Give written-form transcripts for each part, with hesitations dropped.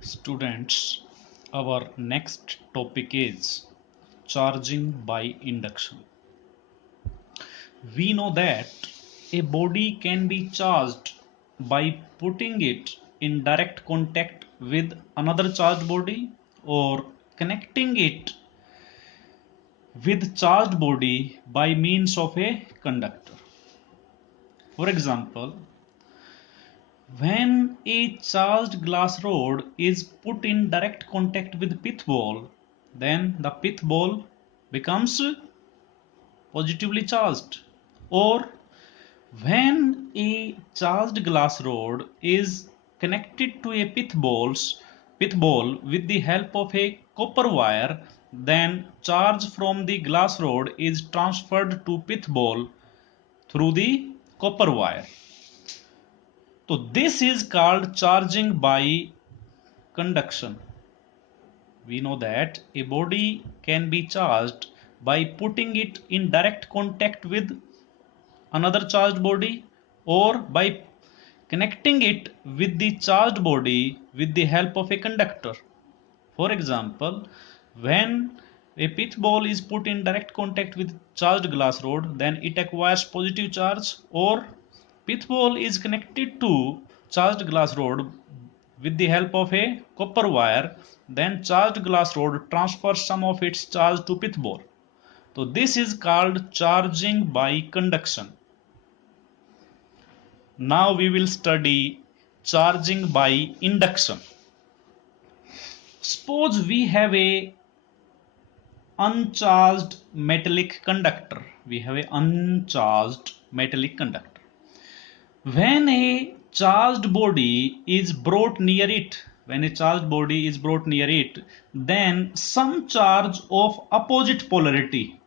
Students, our next topic is charging by induction. We know that a body can be charged by putting it in direct contact with another charged body or connecting it with charged body by means of a conductor. For example, when a charged glass rod is put in direct contact with pith ball, then the pith ball becomes positively charged. Or when a charged glass rod is connected to a pith ball with the help of a copper wire, then charge from the glass rod is transferred to pith ball through the copper wire. So this is called charging by conduction. We know that a body can be charged by putting it in direct contact with another charged body or by connecting it with the charged body with the help of a conductor. For example, when a pith ball is put in direct contact with charged glass rod, then it acquires positive charge, or pith ball is connected to charged glass rod with the help of a copper wire, then charged glass rod transfers some of its charge to pith ball. So this is called charging by conduction. Now we will study charging by induction. Suppose we have a uncharged metallic conductor. We have a uncharged metallic conductor. When a charged body is brought near it, then some charge of opposite polarity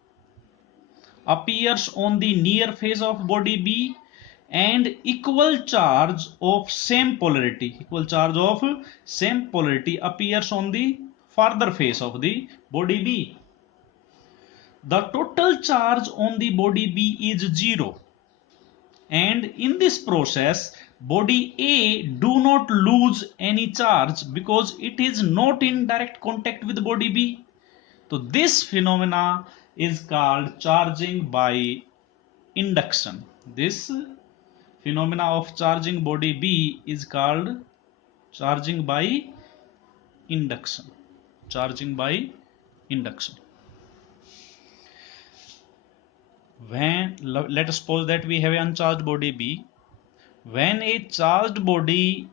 appears on the near face of body B and equal charge of same polarity appears on the farther face of the body B. The total charge on the body B is 0, and in this process body A do not lose any charge because it is not in direct contact with body B. So this phenomena is called charging by induction. This phenomena of charging body B is called charging by induction. When, let us suppose that we have an uncharged body B. When a charged body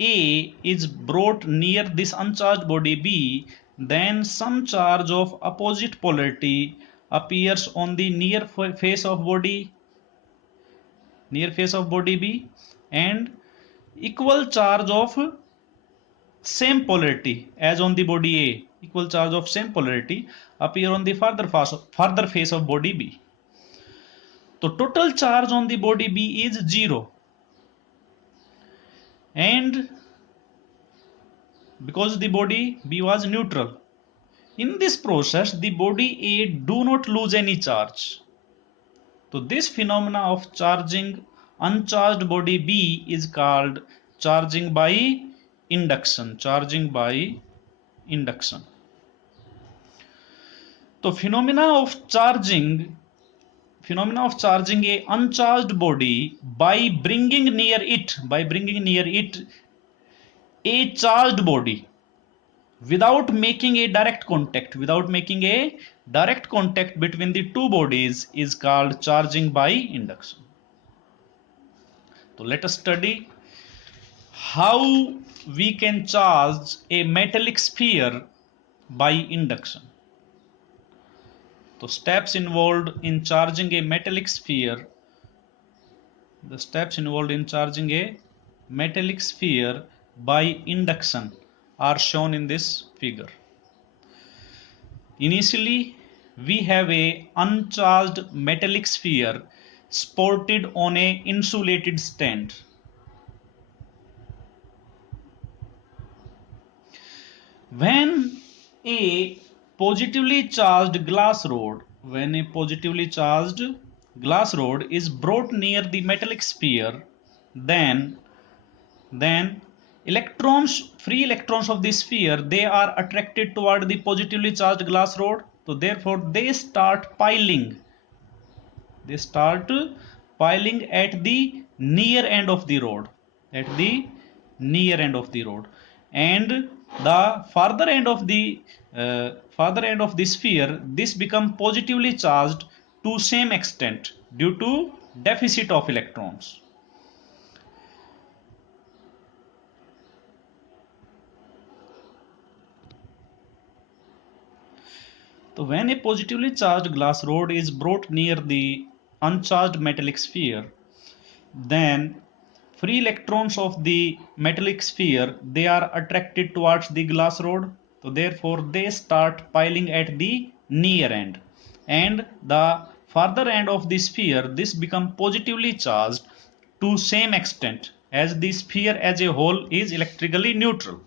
A is brought near this uncharged body B, then some charge of opposite polarity appears on the near face of body B, and equal charge of same polarity as on the body A appear on the farther face of body B. So total charge on the body B is 0, and because the body B was neutral, in this process the body A do not lose any charge. So this phenomena of charging uncharged body B is called charging by induction. So phenomena of charging a uncharged body by bringing near it a charged body without making a direct contact between the two bodies is called charging by induction. So let us study how we can charge a metallic sphere by induction. So steps involved in charging a metallic sphere by induction are shown in this figure. Initially, we have a uncharged metallic sphere supported on a insulated stand. When a positively charged glass rod is brought near the metallic sphere, then free electrons of the sphere, they are attracted toward the positively charged glass rod. So therefore they start piling. They start piling at the near end of the rod. At the near end of the rod, and the farther end of the sphere, this become positively charged to same extent due to deficit of electrons. So when a positively charged glass rod is brought near the uncharged metallic sphere, then free electrons of the metallic sphere, they are attracted towards the glass rod. So therefore they start piling at the near end, and the farther end of the sphere, this become positively charged to same extent as the sphere as a whole is electrically neutral.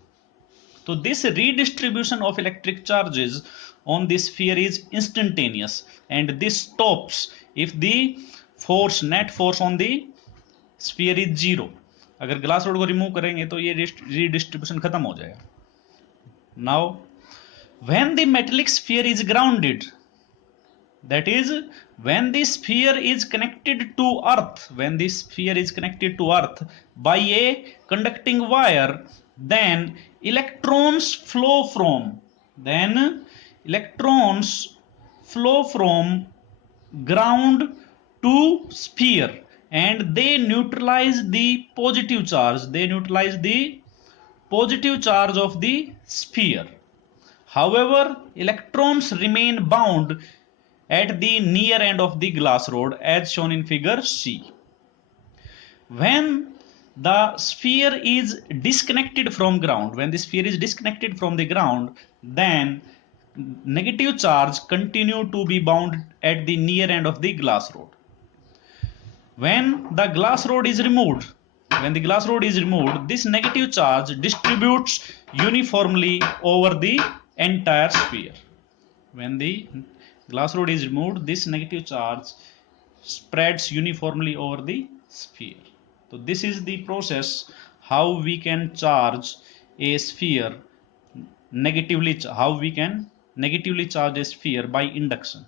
So this redistribution of electric charges on this sphere is instantaneous, and this stops if the net force on the sphere is zero. अगर glass rod को remove करेंगे तो ये redistribution खत्म हो जाएगा. Now when the metallic sphere is grounded, that is when the sphere is connected to earth, by a conducting wire, then electrons flow from ground to sphere, and they neutralize the positive charge of the sphere. However, electrons remain bound at the near end of the glass rod as shown in figure C. When the sphere is disconnected from the ground, then negative charge continue to be bound at the near end of the glass rod. When the glass rod is removed, this negative charge distributes uniformly over the entire sphere. When the glass rod is removed, this negative charge spreads uniformly over the sphere. So this is the process how we can charge a sphere negatively, charge a sphere by induction.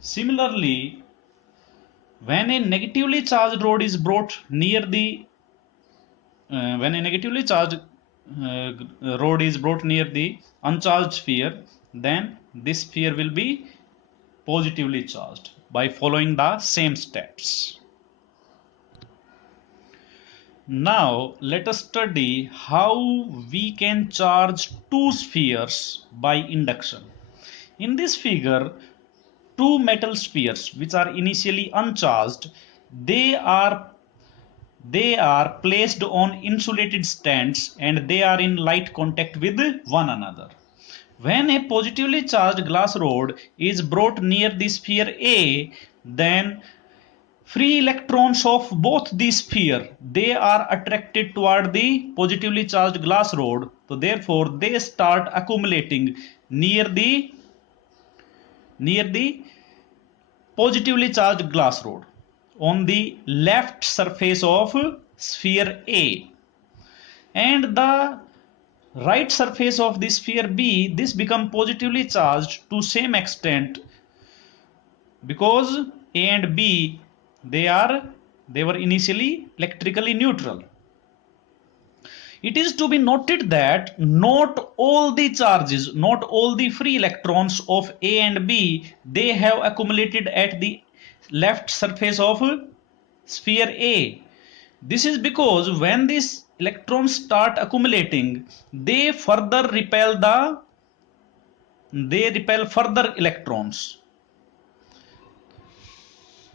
Similarly, when a negatively charged rod is brought near the uncharged sphere, then this sphere will be positively charged by following the same steps. Now let us study how we can charge two spheres by induction. In this figure, two metal spheres which are initially uncharged, they are placed on insulated stands and they are in light contact with one another. When a positively charged glass rod is brought near the sphere A, then free electrons of both the sphere, they are attracted toward the positively charged glass rod. So therefore they start accumulating near the positively charged glass rod on the left surface of sphere A, and the right surface of the sphere B, this become positively charged to same extent because A and B, they were initially electrically neutral. It is to be noted that not all the free electrons of A and B, they have accumulated at the left surface of sphere A. This is because when these electrons start accumulating, they repel further electrons.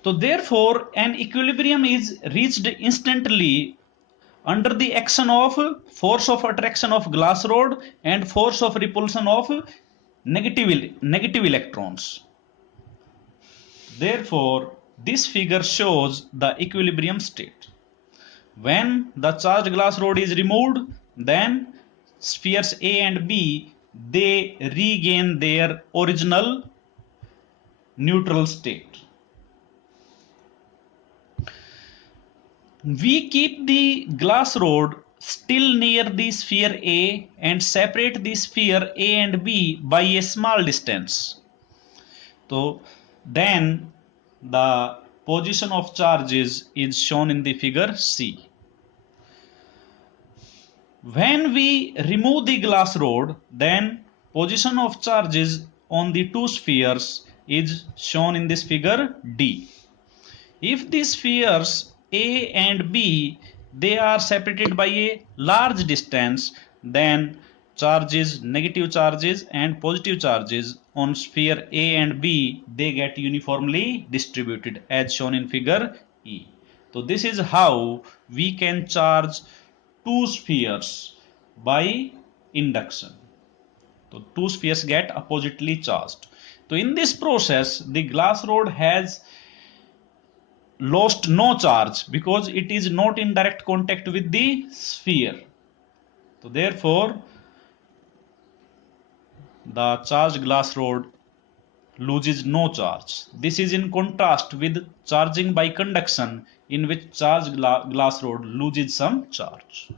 So therefore an equilibrium is reached instantly under the action of force of attraction of glass rod and force of repulsion of negative electrons. Therefore this figure shows the equilibrium state. When the charged glass rod is removed, then spheres A and B, they regain their original neutral state. We keep the glass rod still near the sphere A and separate the sphere A and B by a small distance. So then the position of charges is shown in the figure C. When we remove the glass rod, then position of charges on the two spheres is shown in this figure D. If the spheres A and B, they are separated by a large distance, then charges, negative charges and positive charges on sphere A and B, they get uniformly distributed as shown in figure E. So this is how we can charge two spheres by induction. So two spheres get oppositely charged. So in this process, the glass rod has lost no charge because it is not in direct contact with the sphere. So therefore, the charged glass rod loses no charge. This is in contrast with charging by conduction, in which charged glass rod loses some charge.